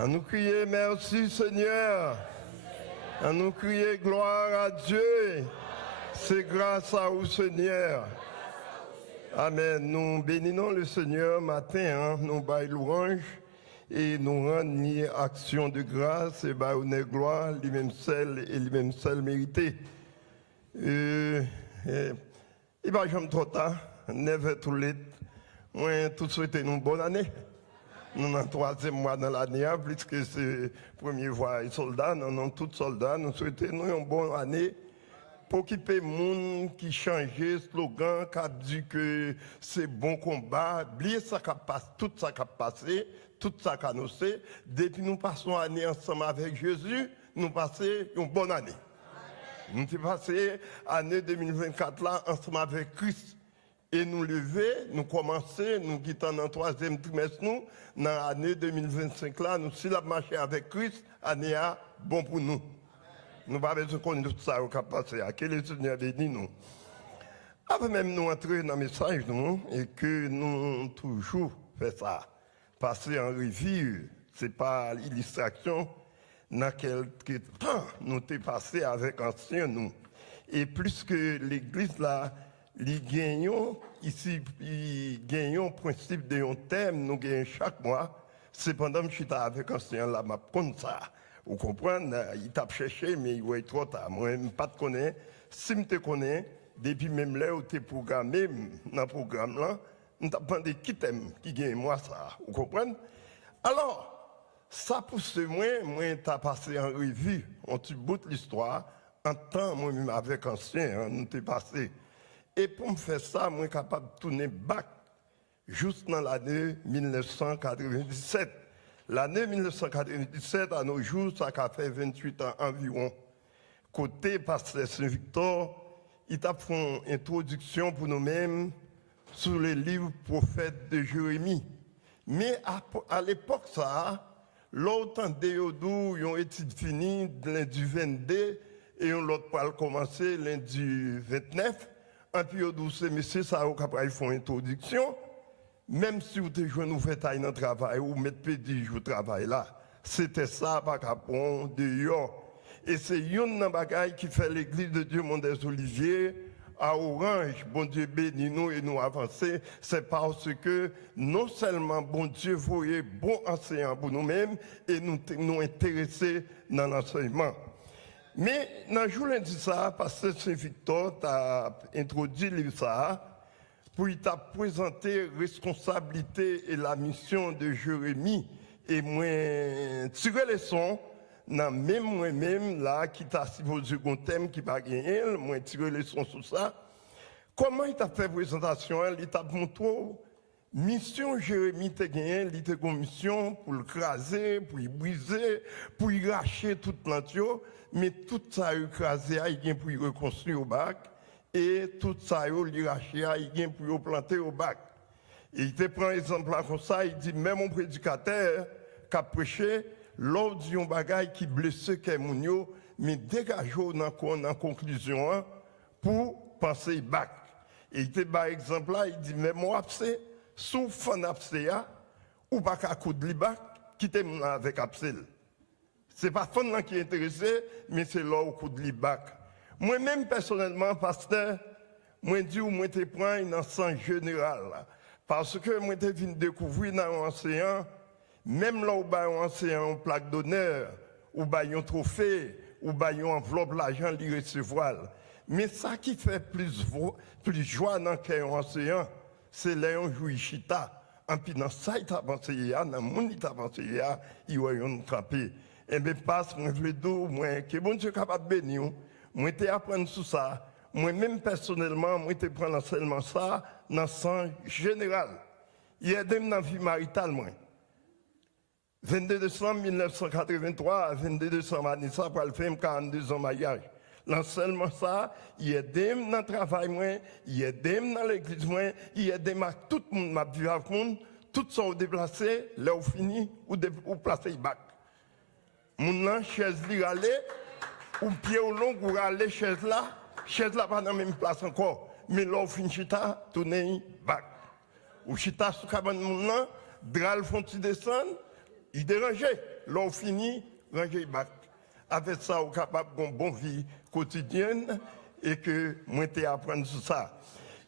À nous crier merci Seigneur. À nous crier gloire à Dieu. C'est grâce à vous Seigneur. Amen. Nous bénissons le Seigneur matin, nous baillons louange et nous rendons action de grâce et baillons gloire, lui-même seul et lui-même seul mérité. Et bien j'aime trop tard, 9h tout late. Moi tout souhaiter une bonne année. Nous sommes en troisième mois dans l'année, puisque c'est le premier voie soldat, nous sommes tous soldats, nous souhaitons une bonne année. Pour occuper les gens qui changent le slogan, qui a dit que c'est bon combat, oubliez ça qui passe, tout ça qui a passé, tout ça qui a annoncé. Depuis nous passons l'année ensemble avec Jésus, nous passons une bonne année. Nous avons passé l'année 2024 là ensemble avec Christ. Et nous lever, nous commencer, nous quittons dans le troisième trimestre, nous, dans l'année 2025 là, nous si la marché avec Christ, année a bon pour nous. Nous pas besoin de connaître tout ça au cap passé. Que le Seigneur bénisse nous. Avant même nous entrer dans le message, nous, et que nous toujours fait ça. Passer en revue, c'est pas l'illustration dans quel temps nous t'es passé avec anciens nous. Et plus que l'église là, les gagnons, ici, ils gagnons principe de un thème, nous gagnons chaque mois. C'est pendant que je suis avec ancien là, m'a comme ça. Vous comprenez, il t'a cherché, mais il est trop tard. Moi, je ne pas te connais. Si je te connais, depuis même là où tu es programmé dans le programme là, je t'ai demandé qui t'aime, qui gagne moi ça. Vous comprenez? Alors, ça pousse moi, t'as passé en revue, on te bout l'histoire, en temps, moi-même avec ancien, hein, nous t'es passé. Et pour me faire ça, moi, capable de tourner back, juste dans l'année 1997. L'année 1997, à nos jours, ça a fait 28 ans environ. Côté Pasteur Saint-Victor, il a fait une introduction pour nous-mêmes sur les livres prophètes de Jérémie. Mais à l'époque, ça, l'autre d'Eodou, ils ont été finis lundi 22 et l'autre pas commencer lundi 29. Et puis, Eodou, c'est monsieur, ça a fait une introduction. Même si vous avez joué nous faites dans le travail ou mettez pédi au travail là, c'était ça, pas capon, dehors. Et c'est une bagaille qui fait l'église de Dieu Mont des Oliviers à Orange. Bon Dieu bénit nous et nous avancer. C'est parce que non seulement bon Dieu voyait bon enseignant pour nous-mêmes et nous intéresser dans l'enseignement. Mais dans le jour lundi ça, Pasteur Saint-Victor a introduit ça. Pour t'a présenté responsabilité et la mission de Jérémie et moi tirer les sons dans même moi-même là qui t'a supposé un thème qui pas gagné moi tirer les sons sur ça. Comment il t'a fait présentation, il t'a montré mission Jérémie t'a gagné, il t'a une mission pour le craser, pour y briser, pour y racher toute plantio, mais tout ça écrasé, il vient pour y reconstruire au bac. Et tout ça, il vient pour planter au bac. Et il te prend un exemple là comme ça, il dit, même un prédicateur qui a prêché, l'autre dit un bagage qui blesse Kemounio, mais dégageons dans la conclusion hein, pour penser bac. Et il te par exemple là, il dit, mais moi, c'est sous fan abséa, ou pas qu'à coup de bac, qui t'aime avec absel. C'est pas fan là qui est intéressé, mais c'est là au coup de bac. Moi-même, personnellement, pasteur, moi, dis ou moi, te prends une enseignement général. Parce que moi, te viens découvrir dans un enseignant, même là où un enseignant une plaque d'honneur, ou un trophée, ou une enveloppe l'argent, lui recevoir. Mais ça qui fait plus joie dans qu'un enseignant, c'est Léon Jouichita. En plus, dans ça, il t'a pensé, dans le monde, il t'a pensé, il va y tremper. Et bien, passe, moi, je veux dire, moi, que bon Dieu capable de bénir. Moi, je apprendre sur ça. Moi-même, personnellement, moi, je prends l'enseignement ça dans le sens général. Il y a des dans la vie maritale, moi. 22 décembre 1983, 22 décembre, ça, pour le faire 42 ans mariage. L'enseignement ça, il y a des dans le travail, moi, il y a des dans l'église, moi, il y a des dans tout le monde, ma vie à monde, tout ça, au déplacé, là où fini, ou placer le bac. Mon nan, chaise li râler, ou pied au long, ou râler chaise là pas dans la même place encore. Mais là, au fin chita, tourner bac. Ou chita sous cabane mon nan, dral font descendre, Il dérangeait. L'on finit, ranger bac. Avec ça, on est capable d'une bonne vie quotidienne et que moi, je apprendre sur ça.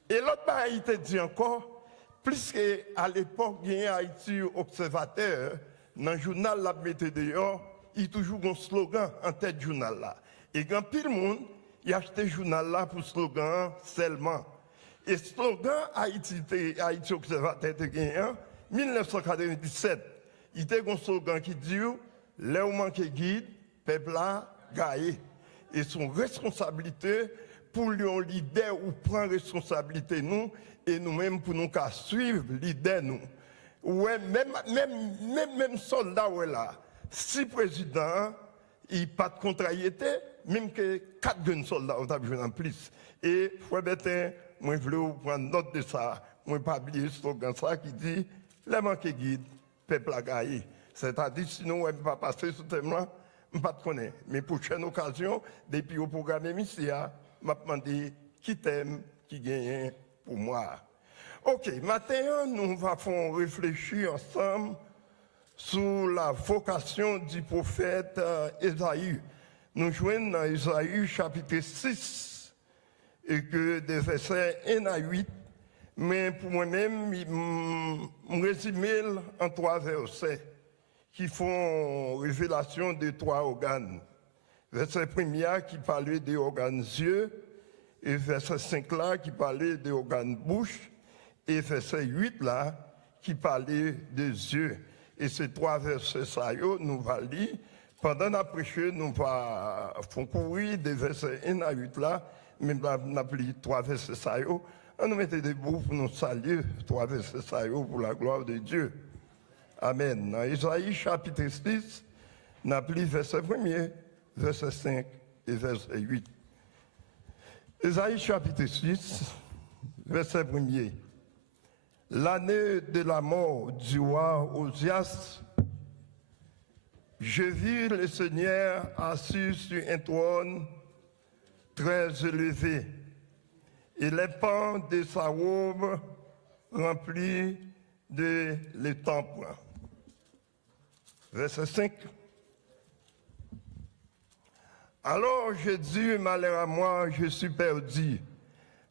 Et l'autre part, il te dit encore, plus qu'à l'époque, il y a Haïti observateur, dans le journal, la mettait dehors, il y a toujours un slogan en tête du journal là. Et quand pile monde, il a acheté le journal là pour slogan seulement. Et slogan Haïti observateur de gagné 1997. Il y a un slogan qui dit, là où manque guide, peuple là, gagne. Et son responsabilité pour les leader ou prendre responsabilité nous et nous-mêmes pour nous qu'à suivre leader nous. Ouais, même soldat ouais là, si président il pas de contrariété, même que 4 jeunes soldats on t'a besoin en plus. Et frère Bertin, moi je voulais prendre note de ça, moi pas oublier ce slogan ça qui dit les manque guide, peuple a gagné. C'est-à-dire sinon on va pas passer ce thème là, on pas connaître. Mais pour prochaine occasion, depuis au programme émission, m'a demandé qui t'aime, qui gagne pour moi. Ok, maintenant nous allons réfléchir ensemble sur la vocation du prophète Ésaïe. Nous jouons dans Ésaïe chapitre 6 et que des versets 1 à 8, mais pour moi-même, je résume en 3 versets qui font révélation de 3 organes. Verset 1er qui parlait des organes yeux, et verset 5 là qui parlait des organes bouche, et verset 8 là qui parlait des yeux. Et ces 3 versets ça nous va lire. Pendant la prêche, nous va faire courir des versets 1 à 8 là, mais nous avons lu 3 versets ça on nous mettait debout pour nous saluer, 3 versets ça pour la gloire de Dieu. Amen. Dans Isaïe chapitre 6, nous avons lu verset 1er, verset 5 et verset 8. Isaïe chapitre 6, verset 1er. L'année de la mort du roi Osias, je vis le Seigneur assis sur un trône très élevé, et les pans de sa robe remplis de les temples. Verset 5. Alors je dis, malheur à moi, je suis perdu,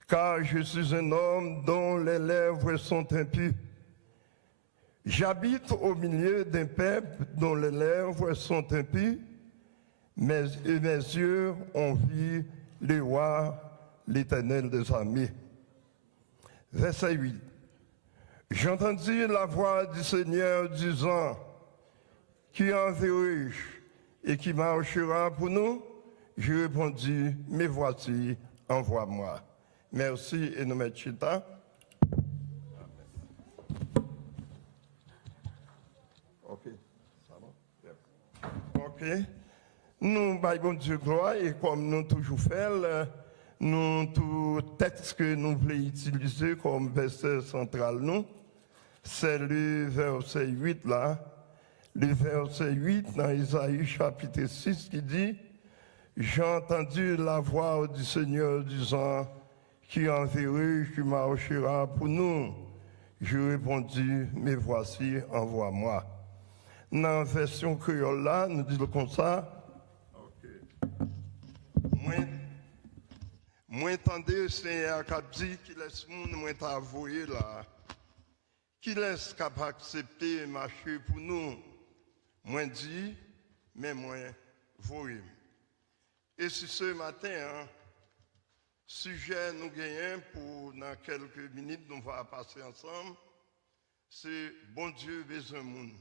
car je suis un homme dont les lèvres sont impies. J'habite au milieu d'un peuple dont les lèvres sont impies, mais mes yeux ont vu le roi, l'Éternel des armées. Verset 8. J'entendis la voix du Seigneur disant, qui enverrai-je et qui marchera pour nous? Je répondis, mais voici, envoie-moi. Merci et nous mettons chita. Ok, ça va? Ok. Nous, bon Dieu gloire, et comme nous toujours fait, nous, tout texte que nous voulons utiliser comme verset central, nous, c'est le verset 8 là. Le verset 8 dans Isaïe chapitre 6 qui dit, j'ai entendu la voix du Seigneur disant, qui enverrai, qui marchera pour nous. Je répondis, mais voici, envoie-moi. Dans la version créole là, nous disons comme ça, moi entendez Seigneur qui dit qu'il laisse monde moi t'avouer là, qui laisse capable accepter marcher pour nous. Moi dit, mais moi voyez. Et si ce matin, sujet nous gagnons pour dans quelques minutes nous va passer ensemble, c'est bon Dieu besoin monde.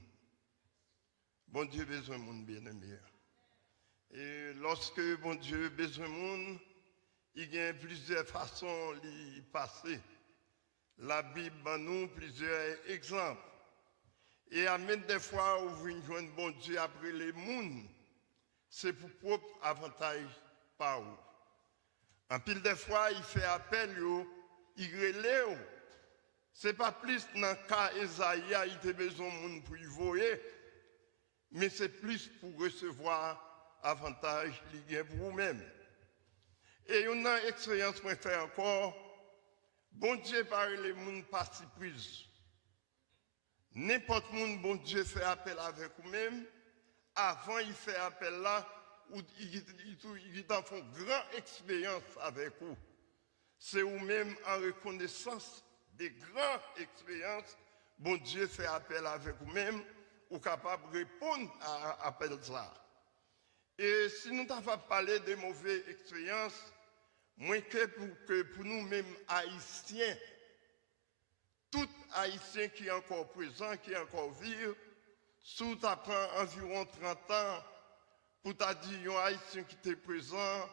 Bon Dieu besoin monde bien-aimé. Et lorsque bon Dieu besoin monde, il y a plusieurs façons d'y passer. La Bible nous plusieurs exemples. Et à même des fois où vous joignez bon Dieu après les mondes, c'est pour propre avantage par vous. En pile des fois, il fait appel, il relève. Ce n'est pas plus dans le cas d'Esaïe, il a besoin de monde pour y voyer, mais c'est plus pour recevoir avantage lié pour vous-même. Et une expérience qu'on fait encore, bon Dieu parle les monde pas surprise. N'importe monde, bon Dieu fait appel avec vous-même. Avant, il fait appel là, où il en font grande expérience avec vous. C'est vous-même en reconnaissance des grandes expériences, bon Dieu fait appel avec vous-même, ou capable de répondre à appel ça. Et si nous t'avons parlé de mauvaises expériences, moins que pour nous-mêmes haïtiens, tout haïtien qui est encore présent, qui est encore vivant, sous ta prend environ 30 ans, pour t'a dit un haïtien qui était présent,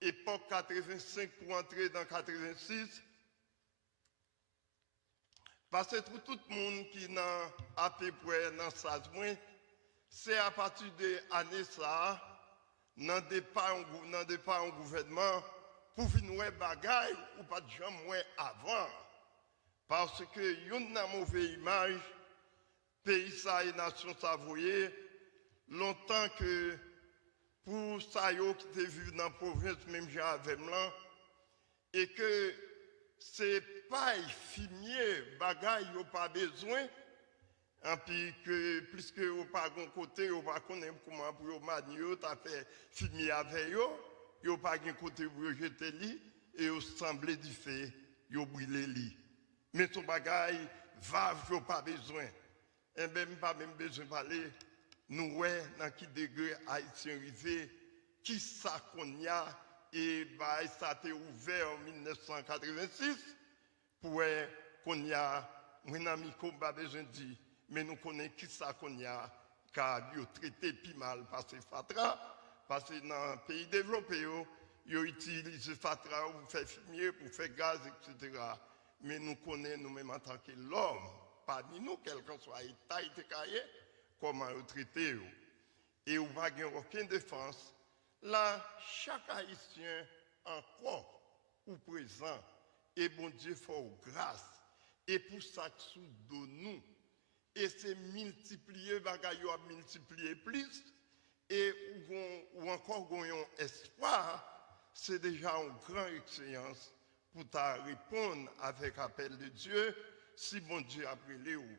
époque 85 pour entrer dans 86, parce que pour tout le monde qui n'a à peu près dans ça, c'est à partir de l'année ça, dans le départ en gouvernement, pour venir bagaille ou pas de gens moins avant. Parce que y a une mauvaise image, pays ça et nation ça voyez, longtemps que pour ça qui te vivent dans la province, même j'ai avec moi, et que c'est pas fumier, bagaille, il n'y a pas besoin, et puis que puisque vous pas de côté, vous pas connaître comment pour manier, tu as fait fumier avec eux, vous pas de côté pour jeter lit, et vous semblez du fait, vous brûlez lit. Mais ton bagaille, va, vous pas besoin. Et même pas même besoin de parler. Nous, ouais, dans qui degré haïtien arrivé, qui ça qu'on y a, et bah, ça a été ouvert en 1986, pour qu'on y a, mon ami qu'on pas besoin de dire, mais nous connaissons qui ça qu'on y a, car ils ont traité plus mal par ces fatras, parce que dans les pays développés, ils utilisent fatras pour faire fumier, pour faire gaz, etc. Mais nous connaissons nous-mêmes en tant que l'homme, parmi nous, quel que soit l'État, comment ils traiter. Et vous n'avez aucune défense. Là, chaque Haïtien encore ou présent, et bon Dieu fait grâce. Et pour ça que sous de nous, et c'est multiplier, bagaille a multiplié plus, et ou encore un espoir, c'est déjà une grande expérience pour ta répondre avec appel de Dieu, si bon Dieu a brûlé ou.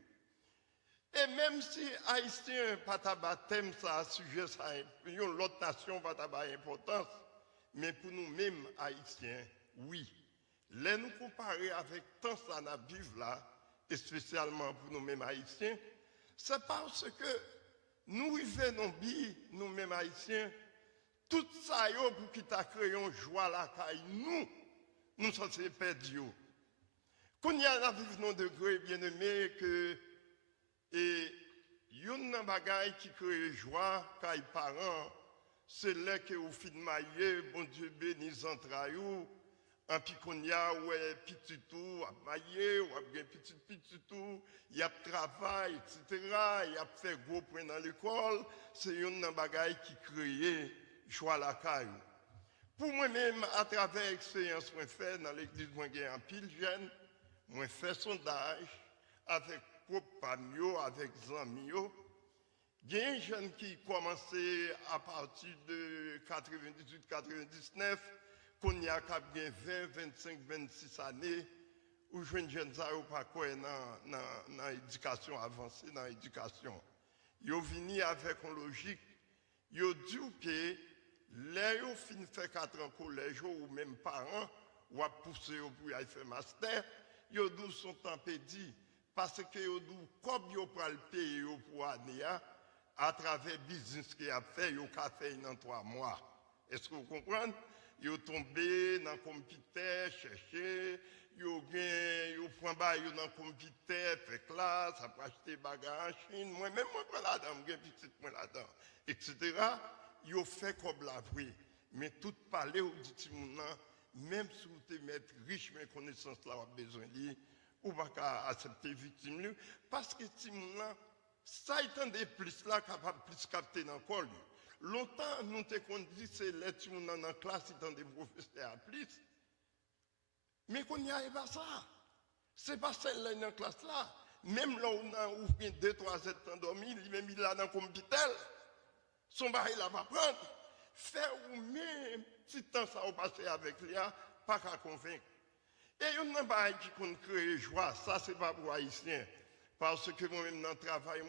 Et même si Haïtien pas ta baptême, ça sujet ça, l'autre nation pas ta importance, mais pour nous-mêmes Haïtiens, oui. Là nous comparer avec tant ça n'a vivre là, et spécialement pour nous-mêmes Haïtiens, c'est parce que nous vivons nous-mêmes Haïtiens, tout ça pour qui t'a créé une joie la caille, nous sommes perdus. Quand il y a un degré bien aimé que et une bagaille qui crée joie quand les parents, c'est là que vous faites mailler, bon Dieu bénisse entrailles, en puis qu'on y a ouais petit tout, à mailler, ou à bien petit tout, il y a travail, etc. Il y a fait gros point dans l'école, c'est une bagaille qui crée joie la caille. Pour moi-même, à travers l'expérience que j'ai faite dans l'église, moi j'ai un pile jeune, moi fait sondage avec propres avec amis. Il y a un jeune qui commençait à partir de 98-99, qu'on y a 20, 25, 26 années, où je ne jeune pas quoi dans l'éducation avancée, dans l'éducation. Ils ont venu avec une logique, ils ont dit que les gens qui fait 4 ans collège ou même parents, ou à pousser pour aller faire master, ils ont dit son temps pédi. Parce que ils ont dit, comme ils ont le payer pour l'année, à travers le business qu'ils ont fait, ils ont fait dans 3 mois. Est-ce que vous comprenez? Ils ont tombé dans le computer, cherché, ils ont pris dans le computer, fait classe, après acheter des bagages en Chine. Moi-même, je prends là-dedans, je suis petit point là-dedans, etc. Ils ont fait comme la vraie. Mais tout parler ou dit, même si vous êtes riche, mais connaissances là, vous avez besoin de lui, ou pas accepter victime, parce que Timouna, ça étendait plus là, capable plus capter dans le corps. Longtemps, nous t'avons dit que c'est les Timouna dans la classe, étant des professeurs à plus. Mais qu'on n'y a pas ça. C'est pas celle-là dans la classe là. Même là où on a ouvert 2-3 ans endormis, même il a dans le computer, son baril là va prendre. Faire ou même petit temps ça va passer avec lui, pas qu'à convaincre. Et il y a un bail qui crée joie, ça c'est pas pour Haïtiens. Parce que moi-même, dans le travail,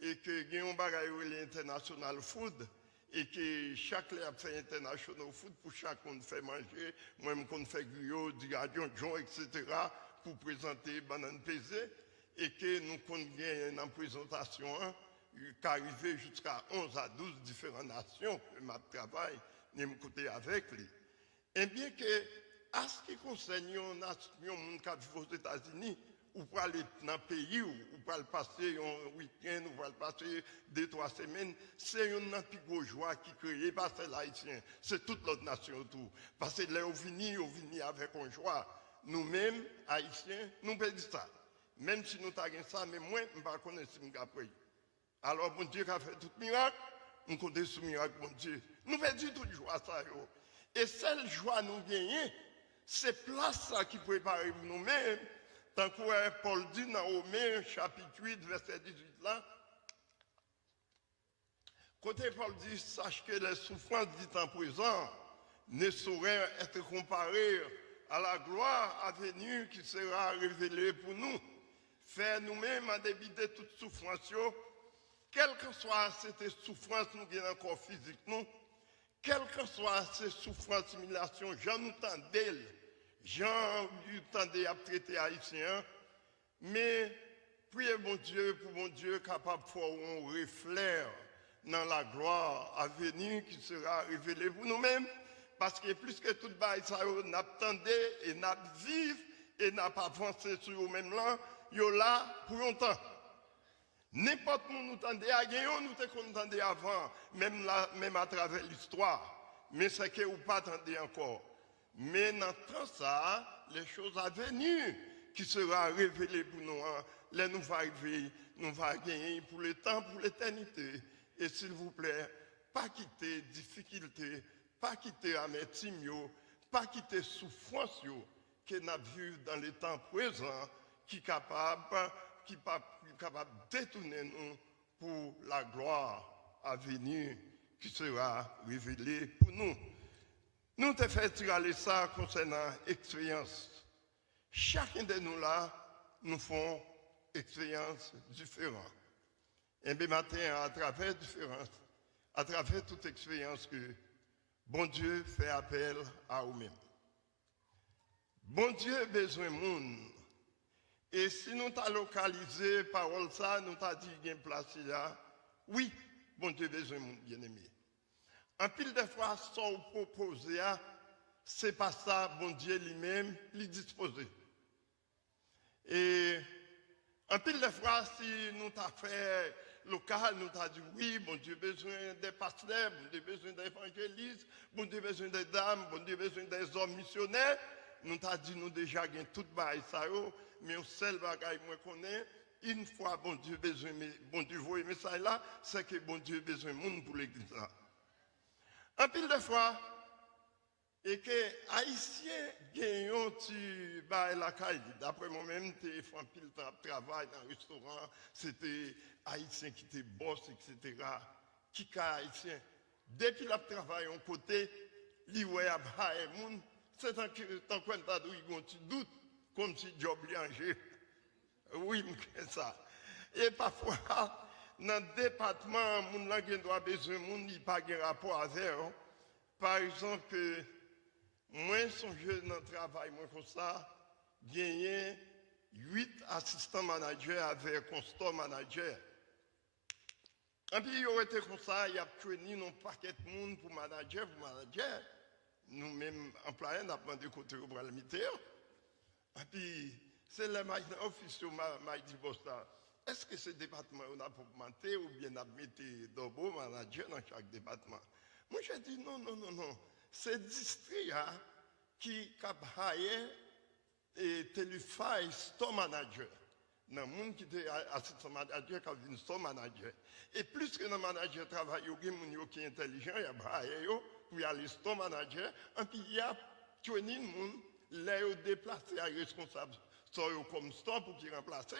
et que j'ai un bagage international food, et que chaque lait a fait international food pour chaque monde fait manger, moi-même qu'on fait griot, digadion, etc., pour présenter banane pesée, et que nous avons une présentation qui arrive jusqu'à 11 à 12 différentes nations que je travaille, nous côté avec lui. Et bien que, à ce qui concerne une nation qui vit aux États-Unis, ou pour aller dans le pays, ou pour aller passer un week-end, ou pour aller passer 2-3 semaines, c'est une plus grosse joie qui crée, pas c'est l'Haïtien, c'est toute l'autre nation autour. Parce que là, on vient avec une joie. Nous-mêmes, Haïtiens, nous perdons ça. Même si nous avons ça, mais moi, je ne connais pas si nous avons. Alors, bon Dieu qui a fait tout miracle, nous comptons sur le miracle, bon Dieu. Nous perdons toute joie, ça. Et cette joie nous gagne, c'est place qui prépare pour nous-mêmes. Tant que Paul dit dans Romains, chapitre 8, verset 18 là, côté Paul dit, sache que les souffrances du temps présent ne sauraient être comparées à la gloire à venir qui sera révélée pour nous. Faire nous-mêmes en débit de toute souffrance, quelle que soit cette souffrance nous gagnons encore physique, nous, quelle que soit ces souffrances, humiliations, j'en nous tendais. Jean lui tendait à traiter haïtien, mais priez bon Dieu pour bon Dieu capable de faire un reflet dans la gloire à venir qui sera révélée pour nous-mêmes, parce que plus que tout bail ça n'attendait et n'a vivre et n'a pas avancé sur nous-mêmes là, yo là pour longtemps. N'importe où nous tendait à gagner, nous te tendait avant, même à travers l'histoire, mais c'est que vous pas attendez encore. Mais dans tout ça, les choses à venir qui sera révélées pour nous, les nous va arriver, nous va gagner pour le temps, pour l'éternité. Et s'il vous plaît, pas quitter difficulté, pas quitter amertume, pas quitter souffrance que nous avons vu dans les temps présents, qui est capable de détourner nous pour la gloire à venir qui sera révélée pour nous. Nous te fait tirer ça concernant l'expérience. Chacun de nous là, nous faisons expériences différentes. Et bien matin, à travers différence, à travers toute expérience que bon Dieu fait appel à nous-mêmes. Bon Dieu a besoin de monde. Et si nous t'as localisé parole ça, nous t'as dit qu'il y a une place là, oui, bon Dieu a besoin de monde, bien-aimé. En pile de fois, ce qu'on propose, c'est pas ça, bon Dieu lui-même, lui disposer. Et en pile de fois, si nous t'avons fait local, nous t'avons dit oui, bon Dieu a besoin des pasteurs, bon Dieu a besoin des évangélistes, bon Dieu a besoin des dames, bon Dieu a besoin des hommes missionnaires. Nous t'avons dit nous déjà gagnons tout bail ça, mais un seul bagage moi connais. Une fois bon Dieu besoin, bon Dieu voit mais ça là, c'est que bon Dieu a besoin de monde pour l'église là. En pile de fois, et que Haïtiens gagnent tu bah la caille. D'après moi-même, tu fais un pile de travail dans un restaurant, c'était Haïtien qui était boss, etc. Qui est Haïtien. Depuis le travail en côté, l'Ioué a baillé moun, c'est tant qu'on t'a dit tu doutes, comme si job liangé. Oui, c'est ça. Et parfois, dans le département, moun la gen doit besoin moun, il pas de rapport avec eux. Par exemple, moi, son jeune dans le travail, moi, comme ça, gagné 8 assistants managers avec un store manager. Et puis, il aurait été comme ça, il y a traîné un paquet de monde pour manager, Nous-mêmes, employés, nous avons demandé côté pour le militaire. Et puis, c'est le officiel m'a dit, est-ce que ce département on a augmenté ou bien on a mis d'abord manager dans chaque département? Moi, j'ai dit non. C'est district qui a et téléphone store manager. Dans le monde qui est assistant manager, qui a une store manager. Et plus que le manager travaille, il y a des gens qui sont intelligents, il y a pour aller store manager, et puis il y a tout le monde, les déplacés à responsable, comme store pour qu'ils remplacent.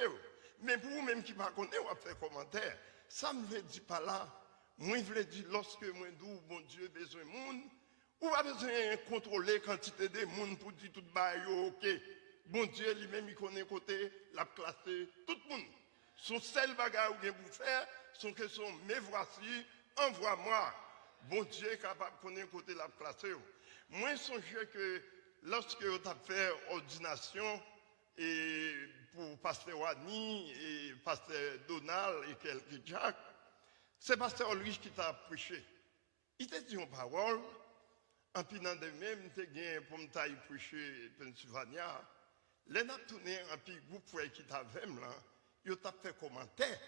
Mais pour vous-même qui ne connaissez pas, vous faire commentaire. Ça ne veut dire pas là. Moi, je veux dire, lorsque moi, bon Dieu, besoin de monde, ou pas besoin de contrôler la quantité de monde pour dire tout le monde, ok. Bon Dieu lui-même, il connaît côté, l'a classé, tout le monde. Son seul bagage ou bien pour faire, son question, mais voici, envoie-moi. Bon Dieu est capable de connaître côté la place. Moi, je songe que lorsque vous avez fait ordination et pour Pasteur Wani et Pasteur Donald et quelques Jacques, c'est Pasteur Louis qui t'a prêché. Il t'a dit une parole, en pinant de même, il t'a pour me prêcher Pennsylvania. Les n'a tourné un petit groupe qui t'a fait là, il t'a fait commentaire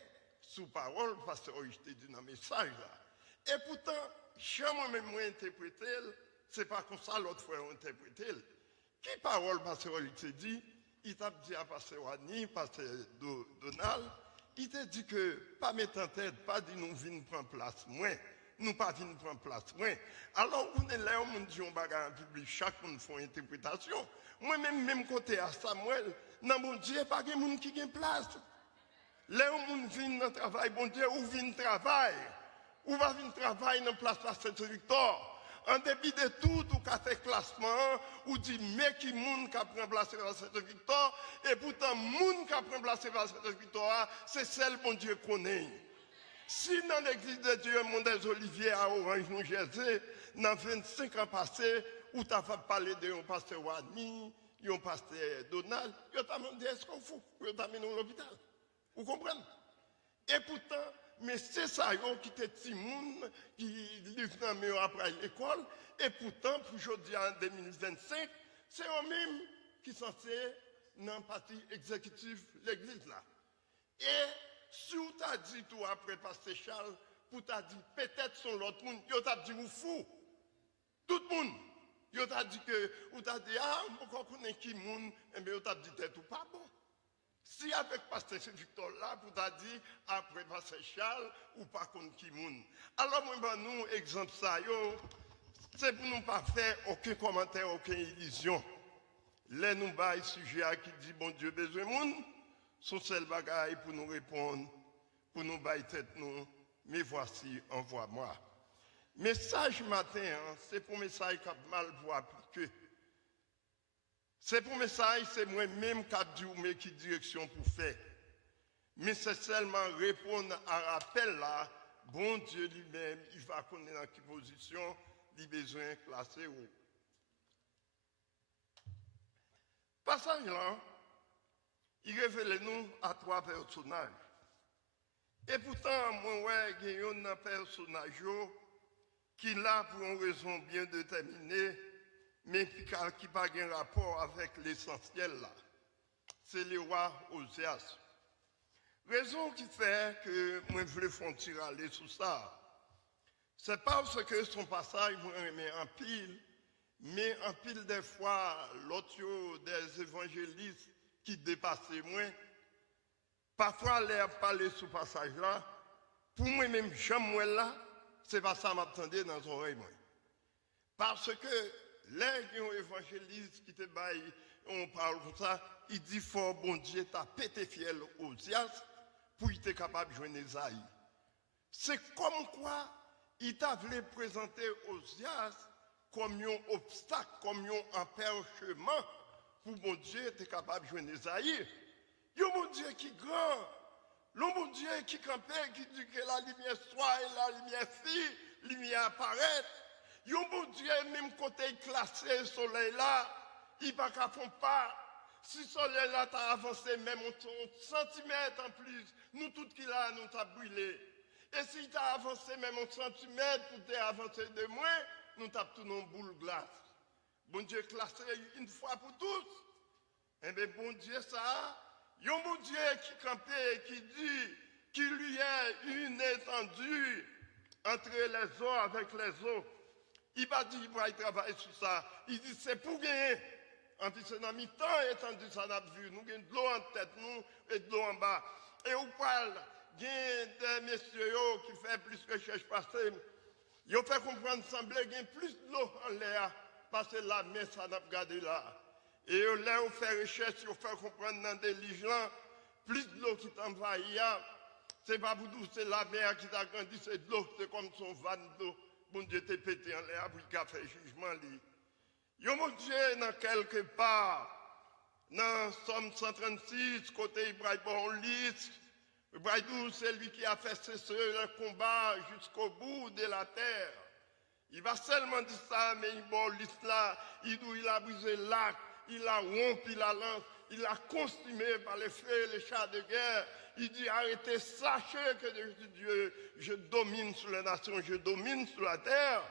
sous parole, Pasteur Louis t'a dit dans le message là. Et pourtant, jamais même moi interprété, c'est pas comme ça l'autre fois interprété. Qui parole Pasteur Louis t'a dit? Il t'a dit à Pasteur Wani, Pasteur Donald, il t'a dit que, pas mettre en tête, pas dit nous venons prendre place, moi. Nous pas venons prendre place, moi. Alors, on est là, on dit un bagage en public, chaque monde fait une interprétation. Moi-même, même côté à Samuel, dans mon Dieu, pas de monde qui a place. Là où on vient dans le travail, bon Dieu, où vient le travail? Où va venir travailler dans la place de Saint-Victor? En dépit de tout, ou qu'a fait classement, ou dit, mais qui moun qui a pris place dans cette victoire, et pourtant, moun qui a pris place dans cette victoire, c'est celle bon Dieu connaît. Si dans l'église de Dieu, mon des Oliviers à Orange, nous Jersey, dans 25 ans passés, où tu as parlé de un pasteur Wani, un pasteur Donald, tu as demandé est-ce qu'on fout, tu as mis dans l'hôpital. Vous comprenez? Et pourtant, mais c'est ça qui était Timoun, qui livre après l'école, et pourtant, pour aujourd'hui en 2025, c'est eux-mêmes qui sont censés dans le parti exécutif de l'église là. Et si vous t'as dit tout après Pasteur Charles, pour t'as dit peut-être son l'autre monde, vous t'as dit vous fou. Tout le monde. Vous t'as dit que, vous t'as dit, ah, pourquoi qu'on est qui monde, et bien vous t'as dit t'es tout pas bon. Si avec Pasteur Victor là, vous t'as dit après Pasteur Charles, ou pas contre qui monde. Alors moi, ben, nous, exemple ça, c'est pour nous pas faire aucun commentaire, aucune illusion. Là, nous, bah, sujet qui dit, bon Dieu, besoin de monde. Son seul bagaille pour nous répondre, pour nous bailler tête nous, mais voici, envoie-moi. Message matin, hein, c'est pour message qui a mal pour appliquer. C'est pour message, c'est moi-même qui a dit mais qui direction pour faire. Mais c'est seulement répondre à rappel là, bon Dieu lui-même, il va connaître dans quelle position il a besoin de classer où. Passage là, il révèle nous à trois personnages. Et pourtant, moi, il y a un personnage qui là pour une raison bien déterminée, mais qui n'a pas de rapport avec l'essentiel là. C'est le roi Osias. Raison qui fait que moi je voulais faire tirer sur ça. C'est parce que son passage, moi, en pile, mais en pile des fois, l'autre des évangélistes qui dépassaient moi, parfois les parler sur ce passage-là, pour moi-même, jamais là, c'est pas ça que m'attendais dans l'oreille. Parce que les évangélistes qui te baillent, on parle comme ça, il dit fort bon Dieu, t'as pété fiel aux Osias pour être capable de joindre Esaïe. C'est comme quoi il t'a voulu présenter Osias comme un obstacle, comme un empêchement pour mon Dieu être capable de joindre Esaïe. Il y a mon Dieu qui est grand, le mon Dieu qui campait, qui dit que la lumière soit et la lumière fit, la lumière apparaît. Il y a mon Dieu, même côté classé, le soleil là, il ne va pas faire pas. Si le soleil là t'a avancé même un centimètre en plus, nous tout qui là, nous t'a brûlé. Et si t'a avancé même un centimètre pour t'avancer de moins, nous t'a tout dans boule glace. Bon Dieu classé une fois pour tous. Eh bien, bon Dieu, ça, il y a un bon Dieu qui campait, qui dit qu'il lui est une étendue entre les eaux avec les eaux. Il va dire, il va travailler sur ça. Il dit, c'est pour gagner. En plus, c'est dans mi-temps étendu, ça n'a vu. Nous avons de l'eau en tête, nous, et de l'eau en bas. Et on parle, il y a des messieurs qui font plus que cherche passer. Ils ont fait comprendre, semblait qu'il y a plus de l'eau en l'air, parce que la mer, ça n'a pas gardé là. Et là, on fait recherche, on fait comprendre dans des ligelants, plus de l'eau qui t'envahit. C'est pas pour nous, c'est la mer qui t'a grandi, c'est de l'eau, c'est comme son van d'eau. Bon Dieu t'es pété en l'air, pour qu'il a fait jugement. Yo mon Dieu, dans quelque part, dans Somme 136, côté Ibrahim, on liste, Braïdou, c'est lui qui a fait cesser le combat jusqu'au bout de la terre. Il va seulement dire ça, mais il a brisé l'arc, il a rompu la lance, il a consumé par les feux les chars de guerre. Il dit arrêtez, sachez que je suis Dieu, je domine sur les nations, je domine sur la terre.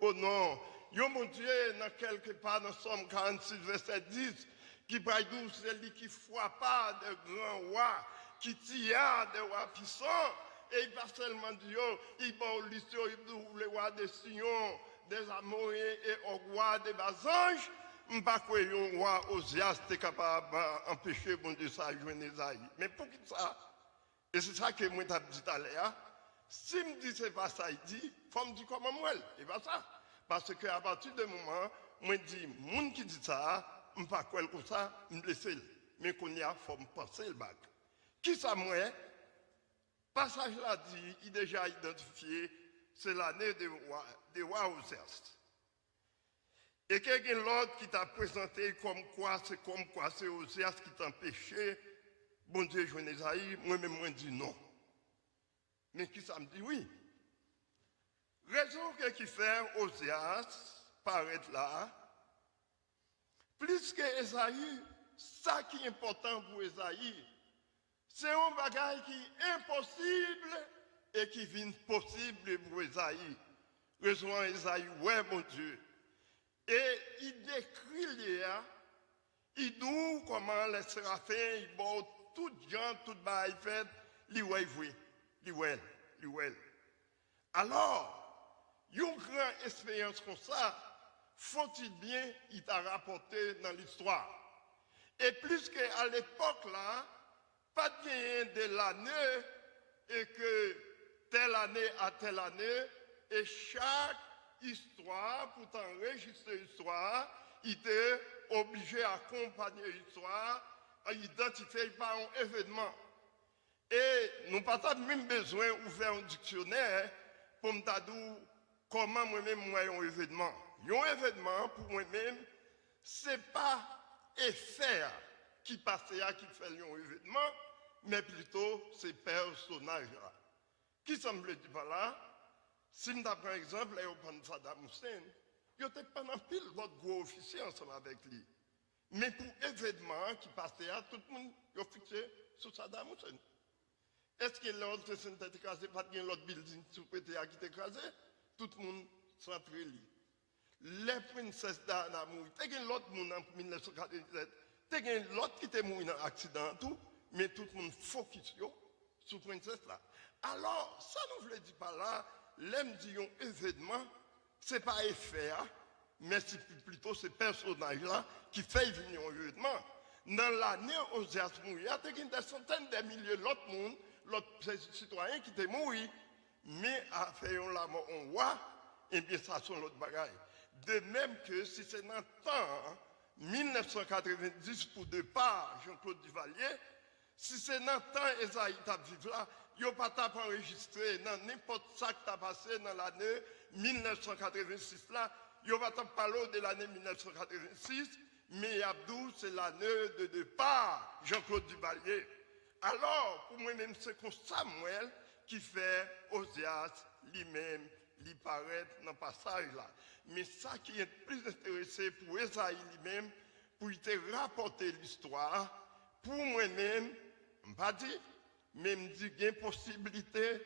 Oh non, yo mon Dieu, dans quelque part dans Somme 46, verset 10, qui braïdou, c'est lui qui frappa de grands rois, qui tilla des rois puissants. Et il va seulement dire, il va au lycée, les rois des Sion, des Amoréens et au roi des Basanges. Je ne sais pas que un roi Osias est capable d'empêcher bon Dieu ça jouer Esaïe. Mais pour qui ça? Et c'est ça que moi j'ai dit tout à l'heure. Si me dit c'est pas ça, il dit, il faut me dire comment moi, et pas ça. Parce qu'à partir de moment, moi dis, moun qui dit ça, je ne sais pas quoi comme ça, je me laisse. Mais qu'on y a, il faut me penser le bac. Qui ça moi? Passage là dit, il est déjà identifié, c'est l'année des rois Osias. Et quelqu'un l'autre qui t'a présenté comme quoi c'est Osias qui t'a empêché, bon Dieu, je Esaïe, moi-même, moi, je dis non. Mais qui ça me dit oui? Raison qui fait Osias paraître là, plus que Esaïe, ça qui est important pour Esaïe, c'est un bagage qui est impossible et qui vient possible pour Esaïe. Raison Esaïe, ouais, mon Dieu. Et il décrit là, il dit comment les séraphins, ils bordent tout gens, tout bail fait, Alors, une grande expérience comme ça, faut-il bien, il t'a rapporté dans l'histoire. Et plus qu'à l'époque là, pas de gain de l'année, et que telle année à telle année, et chaque histoire, pour t'enregistrer l'histoire, il était obligé à accompagner l'histoire, à identifier par un événement. Et nous n'avons pas même besoin d'ouvrir un dictionnaire pour me dire comment moi-même moi un événement. Un événement, pour moi-même, ce n'est pas effet qui passe qui fait un événement, mais plutôt ces personnages-là. Qui semble dire par là? Si je prends exemple, on prend Saddam Hussein, il n'était pas dans pile d'autres gros officiers ensemble avec lui. Mais pour événement qui passait à tout le monde, il a fixé sur Saddam Hussein. Est-ce que l'autre s'est écrasé, pas de l'autre building sous PTA qui est écrasé? Tout le monde s'entre lui. Les princesses d'Anna mouillent. Il y a l'autre monde en 1997. Il y a l'autre qui était mort dans un accident, tout, mais tout le monde focus sur la princesse là. Alors, ça nous veut dire par là, l'aime dit un événement, ce n'est pas effet, mais c'est plutôt ce personnage-là qui fait venir un événement. Dans l'année où Osias mourit, il y a des centaines de milliers d'autres monde, l'autre citoyen qui étaient morts, mais à faire la mort en roi, et bien ça sont l'autre bagaille. De même que si c'est dans le temps, 1990 pour départ, Jean-Claude Duvalier, si c'est dans le temps Esaïe t'a vécu là, il n'y a pas enregistré dans n'importe ça qui t'a passé dans l'année 1986 là, il n'y a pas parlé de l'année 1986, mais Abdou, c'est l'année de départ, Jean-Claude Duvalier. Alors, pour moi-même, c'est comme Samuel qui fait Osias lui-même, lui paraître dans le passage là. Mais ça qui est plus intéressé pour Esaïe lui-même, pour il te rapporter l'histoire, pour moi-même, je ne pas dire, mais je dis qu'il y a une possibilité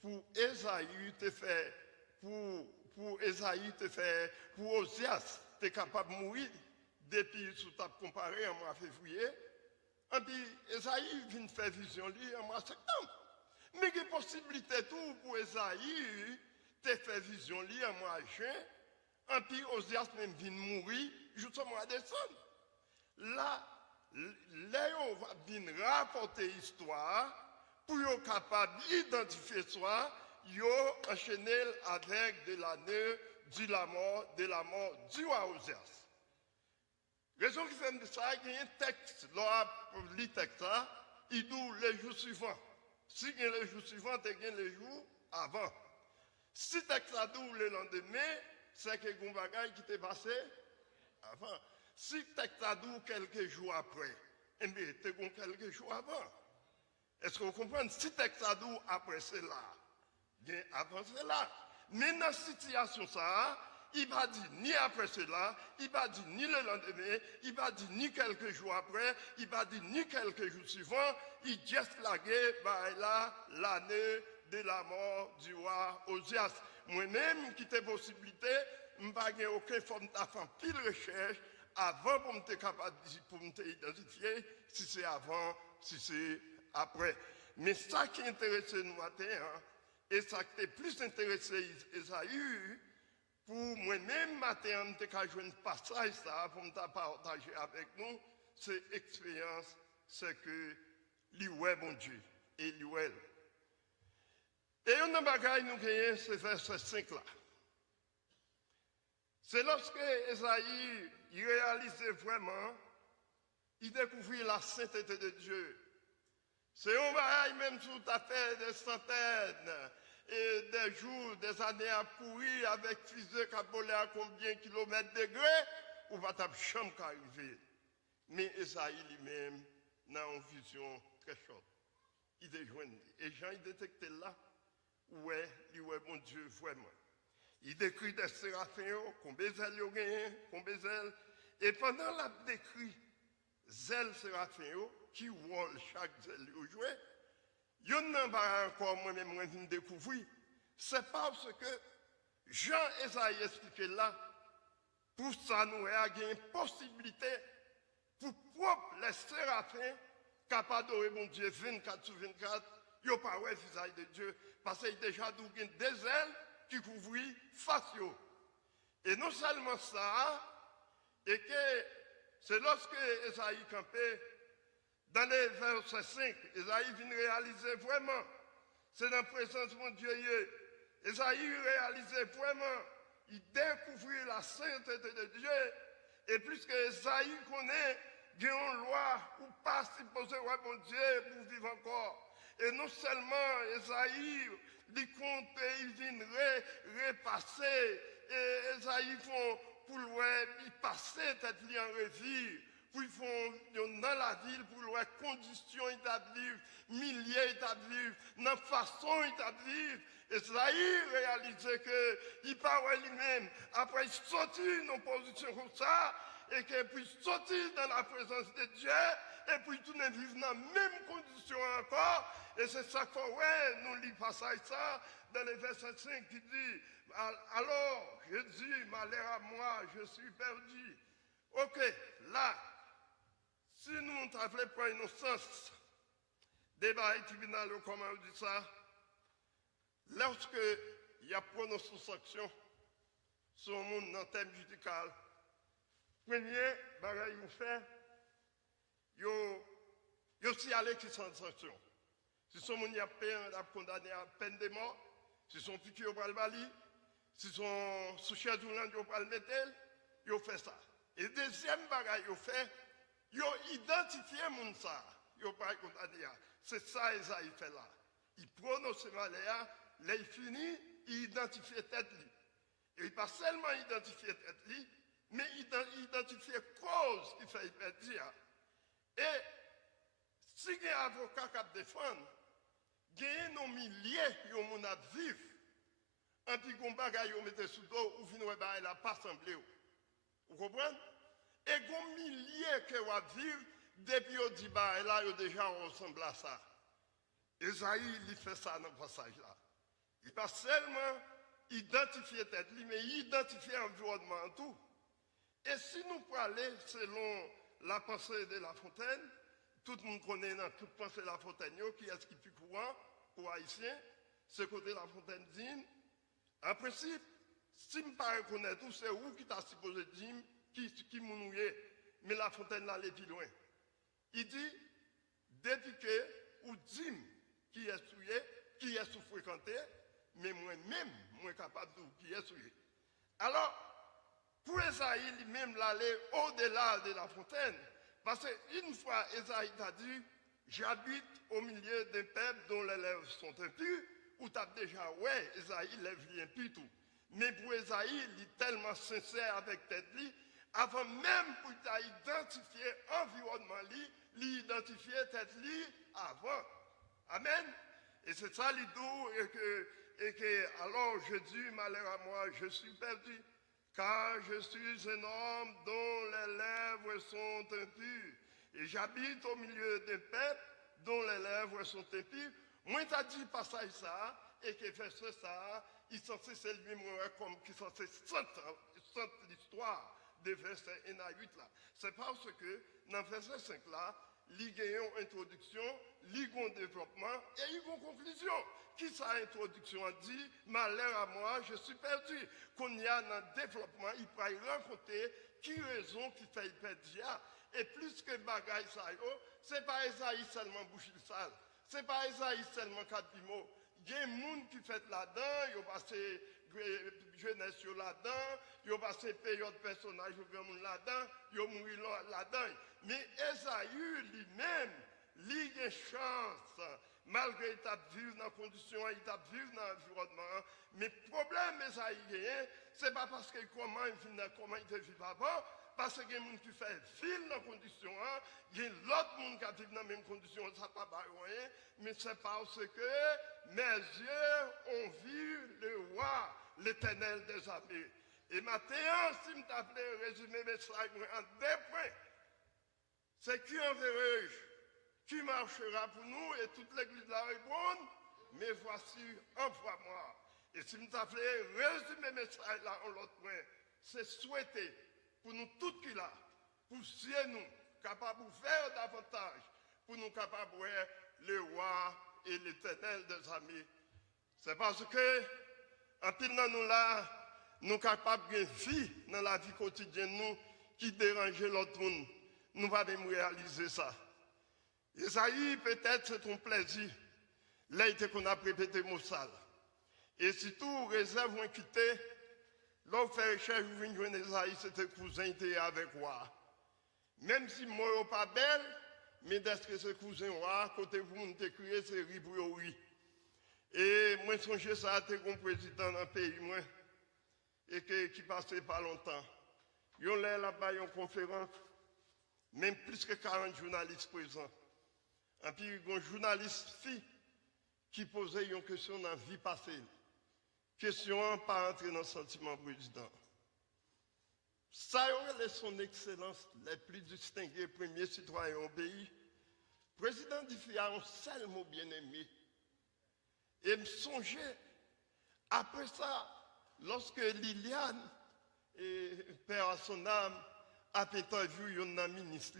pour Esaïe te faire, pour Esaïe te faire, pour Osias, tu es capable de mourir depuis sous ta comparé en mois février. Et puis Esaïe vient faire vision lui en mois septembre. Mais il y a une possibilité tout pour Esaïe te faire vision lui en mois juin. Et puis Osias même vient mourir jusqu'au mois décembre. Là, on va venir rapporter l'histoire pour être capable d'identifier soi, yo enchaîné avec de l'année de la mort du roi Osias. Raison qui fait de ça, il y a un texte, là, le texte, il dit les jours suivants. Si il y a les jours suivants, il y a les jours avant. Si le texte a dit le lendemain, c'est que il y a un bagage qui t'est passé avant. Si le texte a dit quelques jours après, eh bien, il y a quelques jours avant. Est-ce que vous comprenez? Si texte a dit après cela, bien avant cela. Mais dans cette situation, ça, il va dire ni après cela, il va dire ni le lendemain, il va dire ni quelques jours après, il va dire ni quelques jours suivants, il geste la guerre, l'année de la mort du roi Osias. Moi-même, qui t'ai possibilité, je n'ai pas aucune forme d'affaire, pile recherche, avant pour me capable pour me identifier si c'est avant, si c'est après. Mais ça qui intéresse nous matin, hein, et ça qui est plus intéressé Esaü, pour moi-même matin, je vais jouer un passage ça pour me partager avec nous, c'est expérience, c'est que l'oué bon Dieu et l'oué. Et on a bagaille nous gagnons ce verset 5 là. C'est lorsque Esaïe réalisait vraiment, il découvrit la sainteté de Dieu. C'est un bagaille même sous ta fait des centaines et des jours, des années à courir avec fusée qui a volé à combien de kilomètres degrés, ou pas ta chambre qui arrive. Mais Esaïe lui-même n'a une vision très chaude. Il déjoint. Et Jean, il détectait là, ouais, il est bon Dieu vraiment. Il décrit des séraphins, combien zèle ils gagné, combien zèle. Et pendant la décrit, zèle séraphins, qui vole chaque zèle au jouet, il y en a pas encore moi-même je découvrir. C'est parce que Jean Esaïe expliqué là, pour ça nous avons une possibilité pour propre les séraphins capables d'adorer mon Dieu 24 sur 24, ils n'ont pas le visage de Dieu, parce qu'il y a déjà des ailes qui couvrent face. Et non seulement ça, et que c'est lorsque Esaïe campait, dans les versets 5, Esaïe vient réaliser vraiment, c'est dans la présence de mon Dieu, Esaïe réalisait vraiment, il découvrit la sainteté de Dieu, et puisque Esaïe connaît, il y a une loi ou pas supposé ouais, mon Dieu pour vivre encore. Et non seulement Esaïe, il compte, il vient repasser, et Esaïe pour lui passer tête en revue, pour ils font dans la ville, pour les conditions établies, milliers établies, dans façon établie. Esaïe réalisait qu'il parlait lui-même, après il sortit dans une position comme ça, et qu'il puisse sortir dans la présence de Dieu, et puis tout le vivre dans la même condition encore. Et c'est ça qu'on ouais, nous lisons passage ça dans le verset 5 qui dit, alors je dis, malheur à moi, je suis perdu. Ok, là, si nous n'avons pas innocence, débat et tribunal, comment on dit ça, lorsque il y a prononcé sanction sur le monde dans le thème judicial, premier bagage vous fait, vous aussi allé qui sans sanction. Si son monde a condamné à peine de mort, si son piqué au bali, si son sous-chef du land au le mettre, vous fait ça. Et deuxième bagage vous fait, vous identifié mon ça, vous pas condamné. C'est ça Esaïe fait là. Il prononce malheur, là il finit, il identifie tête li. Et il pas seulement identifier tête li, mais il identifier cause qui fait perdre. Et si il y a un avocat qui défend, il y a des milliers qui ont vivre, et puis qu'on bagaille on mette sous dos ou finir la pas semblé. Vous comprenez? Et il y a des milliers qui ont vivre depuis qu'on dit là ils déjà ressemble à ça. Esaïe il fait ça dans le passage là. Il pas seulement identifier tête mais il identifie l'environnement en tout. Et si nous parlons selon la pensée de La Fontaine, tout le monde connaît dans toute pensée de La Fontaine, qui est ce qui est plus courant pour Haïtiens, ce côté de La Fontaine dit, en principe, si je ne pas reconnaître tout, c'est où qui t'a supposé dire qui mounouye, mais La Fontaine là, elle est plus loin. Il dit, depuis que, ou dit qui est souillé, qui est sous-fréquenté, mais moi-même, moi capable de qui est souillé. Alors, pour Esaïe lui-même, l'aller au-delà de La Fontaine, parce qu'une fois, Esaïe t'a dit, j'habite au milieu d'un peuple dont les lèvres sont impures, ou t'as déjà, ouais, Esaïe lève rien plus tout. Mais pour Esaïe, il est tellement sincère avec tête li, avant même pour t'identifier environnement li, l'identifier tête li avant. Amen. Et c'est ça l'idée et que alors je dis, malheur à moi, je suis perdu, car je suis un homme dont les lèvres sont impures. Et j'habite au milieu d'un peuple dont les lèvres sont impures. Moi, t'as dit passage ça, et que fait ça, il est censé c'est lui-même comme qui est censé sentir l'histoire des versets 1 à 8 là. C'est parce que dans le verset 5 là, il y a une introduction, il y a un développement et il y a une conclusion. Qui sa introduction a dit, malheur à moi, je suis perdu. Qu'on y a dans le développement, il peut y raconter qui raison qui fait perdre. Et plus que bagaille ça, c'est pas Esaïe seulement bouche sale, c'est pas Esaïe seulement 4 mots. Il y a des gens qui fait là-dedans, ils ont passé jeunesse là-dedans, ils ont passé période personnage là-dedans, ils ont mouru là-dedans. Mais Esaïe lui-même, il a une chance, malgré qu'il vivre dans les conditions, il vivre dans l'environnement. Mais le problème Esaïe, ce n'est pas parce que comment il vit avant, parce qu'il y a des gens qui font vivre dans les conditions, il y a l'autre monde qui vit dans les mêmes conditions, ça ne va pas rien, mais c'est parce que mes yeux ont vu le roi, l'Éternel des armées. Et maintenant, si je t'appelais résumer mes slides en 2 points, c'est qui enverrai-je, qui marchera pour nous, et toute l'église la répond, mais voici, envoie-moi. Et si je t'appelais résumer mes slides là en l'autre point, c'est souhaiter pour nous tous qui là, pour nous, capables de faire davantage, pour nous capables de voir le roi et l'Éternel des armées. C'est parce que, en pile dans nous là, nous sommes capables de vie dans la vie quotidienne, nous, qui dérange l'autre monde. Nous ne pouvons pas réaliser ça. Isaïe, peut-être c'est ton plaisir. Là, il qu'on a répété mot sale. Et surtout, réserve ou quitté, là, on fait recherche, vous venez jouer Isaïe, c'était cousin, il était avec moi. Même si moi, je ne suis pas belle, mais d'être que ce cousin, côté vous, on t'a crié, c'est riz. Et moi, je songe ça, t'es comme président d'un pays, moi, et qui passait pas longtemps. Ils ont là-bas, une conférence, même plus que 40 journalistes présents. Et puis, il y a un journaliste fille qui posait une question dans la vie passée. Question pas entrer dans le sentiment président. Ça aurait son excellence, les plus distingués premiers citoyens au pays. Président dit qu'il y a un seul mot bien aimé. Et me songeais, après ça, lorsque Liliane, et père à son âme, a vu un ministre,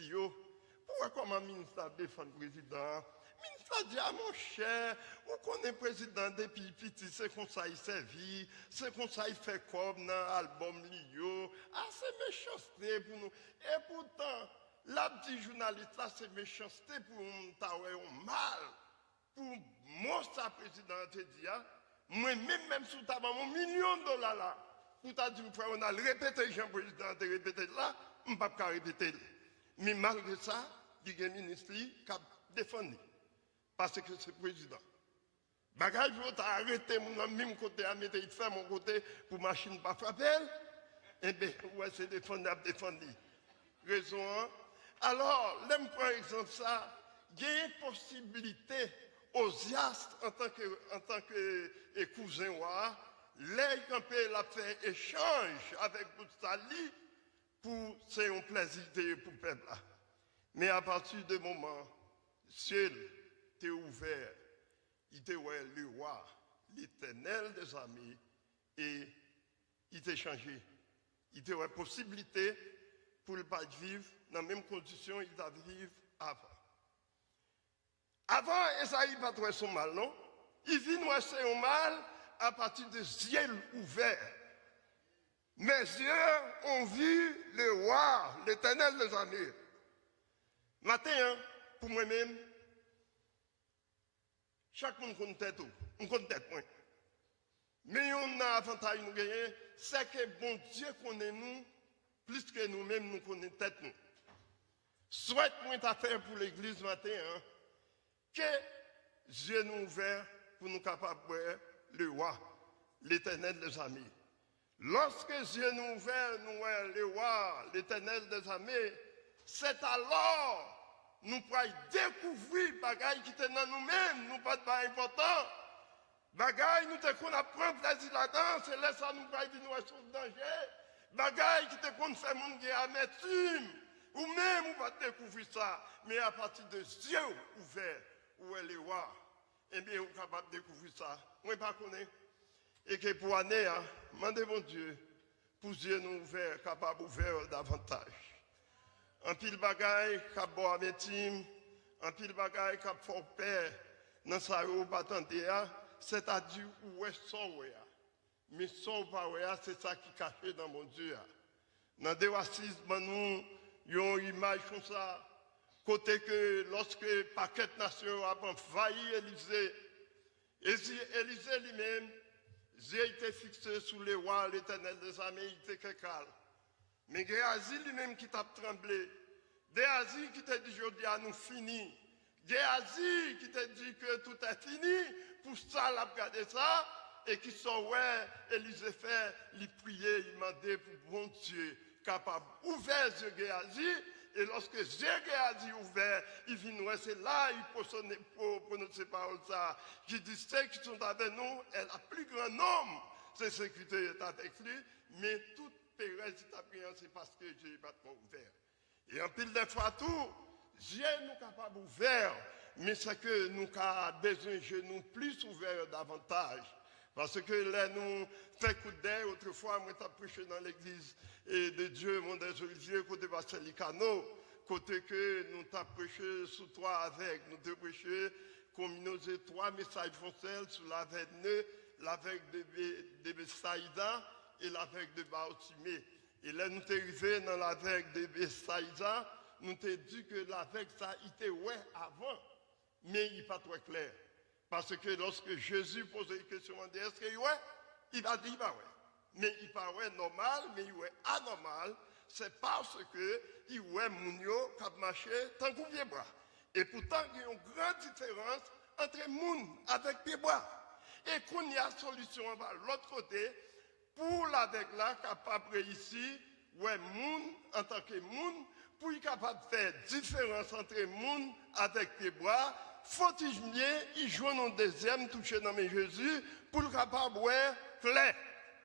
pourquoi comme un ministre a défendu le président? Le ministre a dit à mon cher, vous connaissez le président depuis petit, c'est comme ça il servit, c'est comme ça il fait comme dans l'album Lio. Ah, c'est méchanceté pour nous. Et pourtant, la petite journaliste là, c'est méchanceté pour nous, mal. Pour moi, ça, président, te dit, moi-même, si tu as $1 million là, pour t'as dit, on a répété, Jean-Président, te répété là, je ne peux pas répéter. Mais malgré ça, il y a un ministre qui a défendu. Parce que c'est le président. Bagage, tu as arrêté mon même côté, à mettre, il fait mon côté pour machine pas frapper. Eh bien, ouais, c'est défendu. Raison. Hein? Alors, là, par exemple, ça, il y a une possibilité aux Osias, en tant que cousin, les campés l'a fait échange avec tout ça, pour c'est un plaisir pour le peuple. Mais à partir du moment, le ciel est ouvert, il était le roi, l'Éternel des armées, et il était changé. Il était une possibilité pour ne pas vivre dans les mêmes conditions qu'il a vécu avant. Avant, Esaïe n'a pas trouvé son mal, non? Il vit nous son mal à partir de ciel ouvert. Mes yeux ont vu le roi, l'Éternel des armées. Matin, pour moi-même, chaque monde compte tête, on compte tête. Mais on a un avantage, c'est que bon Dieu connaît nous, plus que nous-mêmes, nous connaissons tête. Souhaite-moi ta faire pour l'église matin, que Dieu nous ouvert pour nous capables de voir le roi, l'Éternel des armées. Lorsque Dieu nous ouvert, nous voyons le roi, l'Éternel des armées, c'est alors nous pourrons découvrir des bagailles qui étaient dans nous-mêmes, nous pas de pas important. Bagaille, nous te qu'on apprend plaisir là-dedans, c'est là ça nous va dire nous sommes danger. Bagaille qui te qu'on fait monde qui amertume, ou même on va découvrir ça, mais à partir de yeux ouverts, où elle est voir, eh bien on est capable de découvrir ça. Moi pas connais. Et que pour année, demandez mon Dieu, pour yeux nous ouverts, capable d'ouvrir davantage. En pile bagaille, cap bon amertume, en pile bagaille, cap fort père, dans sa ou pas c'est-à-dire où est son ouéa. Mais son pas ouéa, c'est ça qui est caché dans mon Dieu. Dans des racistes, nous avons une image comme ça, côté que lorsque le paquet nation a envahi Élysée, Élysée lui-même, j'ai été fixé sous les rois, l'éternel des armées, il était calme. Mais Géasi lui-même qui t'a tremblé, Géasi qui t'a dit, je dis à nous fini. Géasi qui t'a dit que tout est fini, pour ça, il a regardé ça, et qui sont, ouais, Élisée fait, il priait, il demandait pour bon Dieu, capable d'ouvrir les yeux Géasi, et lorsque Géasi ouvert, il vient nous, c'est là, il prononce ces paroles, ça, qui dit, ceux qui sont avec nous, est la plus grand nombre, c'est ceux qui sont avec lui, mais toute pérez, c'est parce que Dieu n'est pas trop ouvert. Et en pile de fois, tout, Dieu nous capable ouvert, mais c'est que nous avons besoin de nous plus ouverts davantage. Parce que là, nous faisons coup d'air. Autrefois, moi, j'ai prêché dans l'église de Dieu, mon des Oliviers, côté Bastelicano, côté que nous avons prêché sous toi avec, nous avons prêché comme nous avons trois messages foncels sur la veille de Bethsaïda et la veille de Baotimé. Et là, nous sommes arrivés dans la veille de Bethsaïda, nous t'ai dit que la veille, ça était ouais avant, mais il n'est pas très clair. Parce que lorsque Jésus posait une question, on dit, est-ce qu'il ouais? Il a dit, bah ouais. Mais il pas ouais normal, mais il ouais anormal, c'est parce que il ouais mounio qui a marché tant qu'on pied bois. Et pourtant, il y a une grande différence entre moun avec pied bois. Et qu'on y a solution de l'autre côté, pour l'avec là, capable de réussir, ouais moun en tant que moun, pour être capable de faire différence entre moun avec pied bois, faut-il bien, il joue un deuxième touché dans mes Jésus, pour le capable de voir clair.